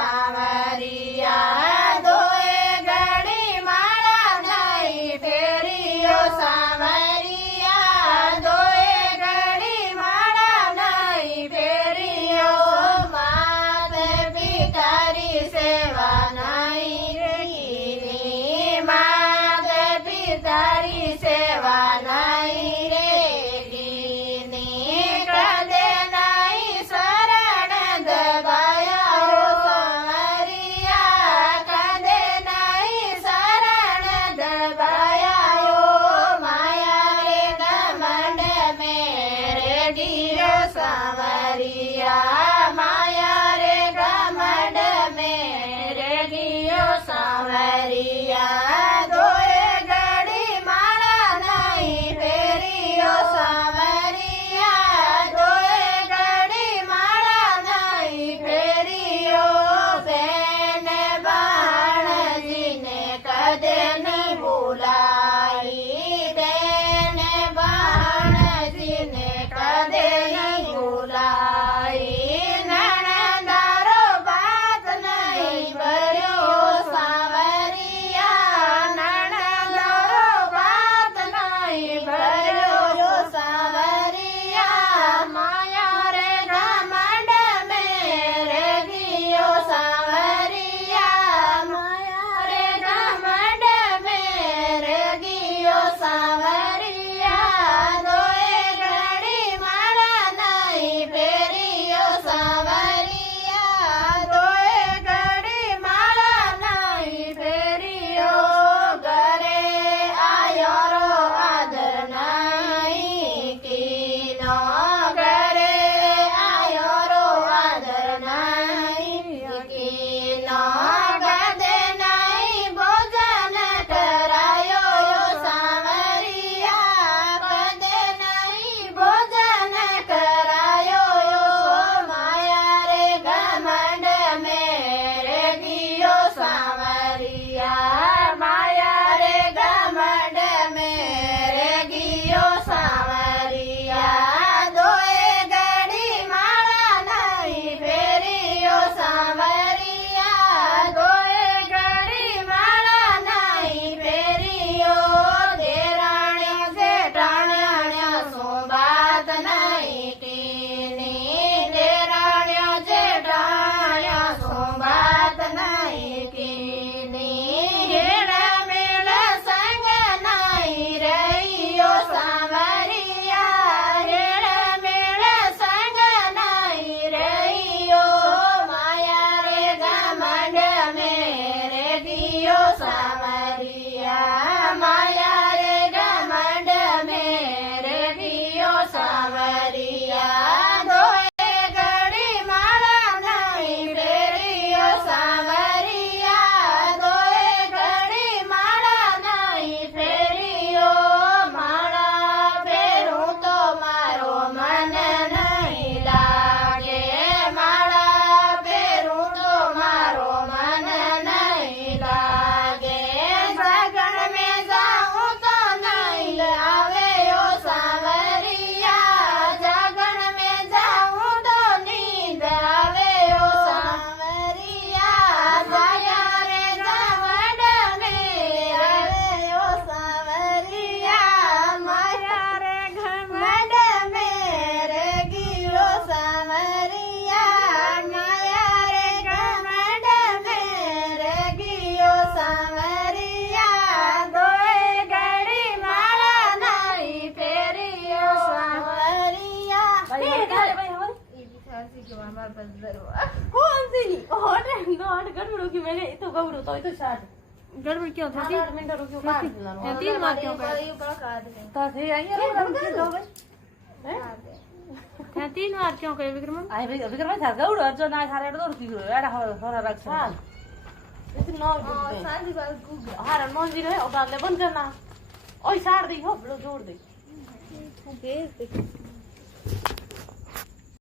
સાવરિયા ધોએ ઘડી માળા નહીં ફેરિયો સાવરિયા ધોએ ઘડી માળા નહીં ફેરિયો માત ભિખારી સેવા નહીં રેગીની માત ભિખારી સેવા નહીં રેગીની કદે નહીં શરણ દબાયો સાવરિયા કદે નહીં શરણ દબાયો માયા રે ગમંડ મેરે ગીરો સાવરિયા માયા રે ગમંડ મેરે ગીરો સાવરિયા ધોએ ઘડી માળા નહીં ફેરિયો સાવરિયા ધોએ ઘડી માળા નહીં ફેરિયો બેન બાણજીને કદે નહીં ભૂલાઈ બેન બાણજીને કદે નહીં ભૂલાઈ નણંદારો બાત નહીં ભર્યો સાવરિયા નણંદારો બાત નહીં ભર્યો સાવરિયા માયા રે ઘમંડ મેરે ગયો સાવરિયા માયા રે ઘમંડ મેરે ગયો સાવરિયા ધોએ ઘડી માળા નહીં ફેરિયો સાવરિયા ધોએ ઘડી માળા નહીં ફેરિયો ઘરે આયો રો આદર નહીં કીનો ઘરે આયો રો આદર નહીં કીનો ગદે નહીં ભોજન કરાયો સાવરિયા ગદે નહીં ભોજન કરાયો માયા રે ગમંડ મેરે ગયો સાવરિયા માયા રે ગમંડ મેરે ગયો સાવરિયા ધોએ ઘડી માળા નહીં ફેરિયો સાવરિયા ધોએ ઘડી માળા નહીં ફેરિયો દેરાણ્યો જેઠાણ્યો સોબાત નહીં કીની દેરાણ્યો જેઠાણ્યો સોબાત નહીં કીની હેડ મેળ સંગ નહીં રહ્યો સાવરિયા હેડ મેળ સંગ નહીં રહ્યો માયા રે ગમંડ મેરે ગયો સાવરિયા માયા રે ગમંડ મેરે ગયો સાવરિયા ધોએ ઘડી માળા નહીં ફેરિયો સાવરિયા ધોએ ઘડી માળા નહીં ફેરિયો માળા ફેરું તો મારો મન નહીં લાગે માળા ફેરું તો મારો મન નહીં લાગે સગન મેં જાઉં તો નહીં આવે સાવરિયા જગન મેં જાઉં તો નીંદ આવે સાવરિયા દયા રે ગમંડ મેરે સાવરિયા માયા રે ગમંડ મેરે ગયો સાવરિયા માયા રે ગમંડ મેરે ગયો સાવરિયા ધોએ ઘડી માળા નહીં ફેરિયો સાવરિયા कौन सी और नॉट गड़बड़ की मैंने तो गड़बड़ तो शार्ट गड़बड़ क्यों था? 7 मिनट रुकियो काट दिला 3 मार क्यों कर? ता थे आई है दो भाई था 3 मार क्यों कर विक्रम? आई विक्रम था गड़बड़ अर्जो ना सारे दो रुकी एड़ा होरा रख हां इतनी नौ सांझी बार गुग हां मन जी रहे और बंद करना ओए साड़ दी हो जोड़ दे